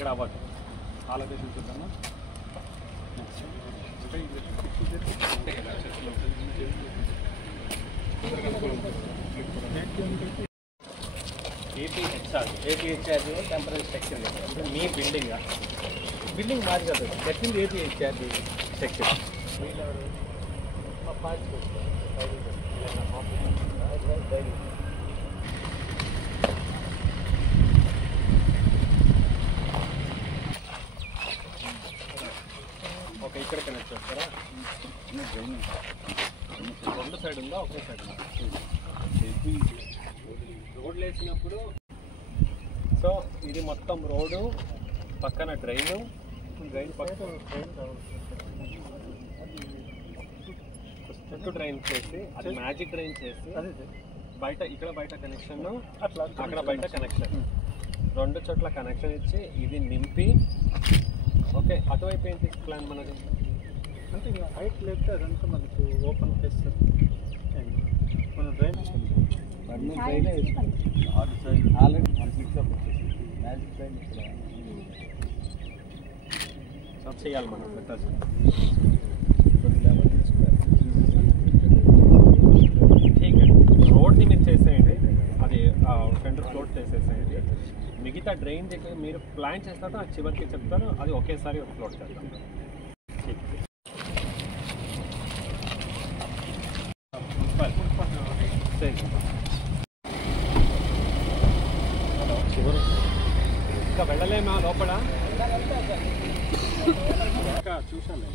ఇక్కడ అవ్వదు. ఆ లొకేషన్ చూద్దామా. ఏపీహెచ్ఆర్ టెంపరీ స్ట్రక్చర్ అంటే మీ బిల్డింగ్ మాది కదా, కట్టింది ఏపీహెచ్ఆర్ స్ట్రక్చర్. ఓకే, ఇక్కడ కనెక్ట్ చేస్తారా? రెండు సైడ్ ఉందా, ఒకే సైడ్ ఉందా? రోడ్లు వేసినప్పుడు సో ఇది మొత్తం రోడ్డు పక్కన డ్రైన్ పక్కన చుట్టూ డ్రైన్ చేసి అది మ్యాజిక్ డ్రైన్ చేసి బయట ఇక్కడ బయట కనెక్షన్ అట్లా అక్కడ బయట కనెక్షన్ రెండు చోట్ల కనెక్షన్ ఇచ్చి ఇది నింపి. ఓకే, అటువైపు ఏంటి ప్లాన్ మనది అంటే ఇంకా హైట్ లేకపోతే అదంతా మనకు ఓపెన్ చేస్తారు. మన drain already 1 magic drain sub చేయాలి మనం పెట్టాల్సి. రోడ్ని మీరు చేసేయండి, అది ఫ్రంట్ ఫ్లోట్ చేసేసేయండి. మిగతా డ్రైన్ దగ్గర మీరు ప్లాన్ చేస్తారు, అది చివరికి చెప్తారు, అది ఒకేసారి ఫ్లోట్ చేస్తాం. ఇంకా వెళ్ళలేమా లోపల? ఇంకా చూసాను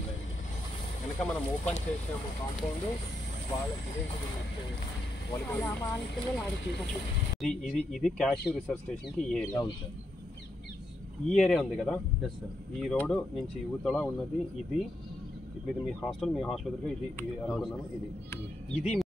వెనక మనం ఓపెన్ చేసాము కాంపౌండ్. ఇది క్యాష్యూ రిసర్చ్ స్టేషన్కి ఈ ఏరియా ఉంది సార్. ఈ ఏరియా ఉంది కదా. Yes sir. ఈ రోడ్డు నుంచి యువతల ఉన్నది ఇది. ఇప్పుడు ఇది మీ హాస్టల్ దగ్గర ఇది అనుకున్నాము. ఇది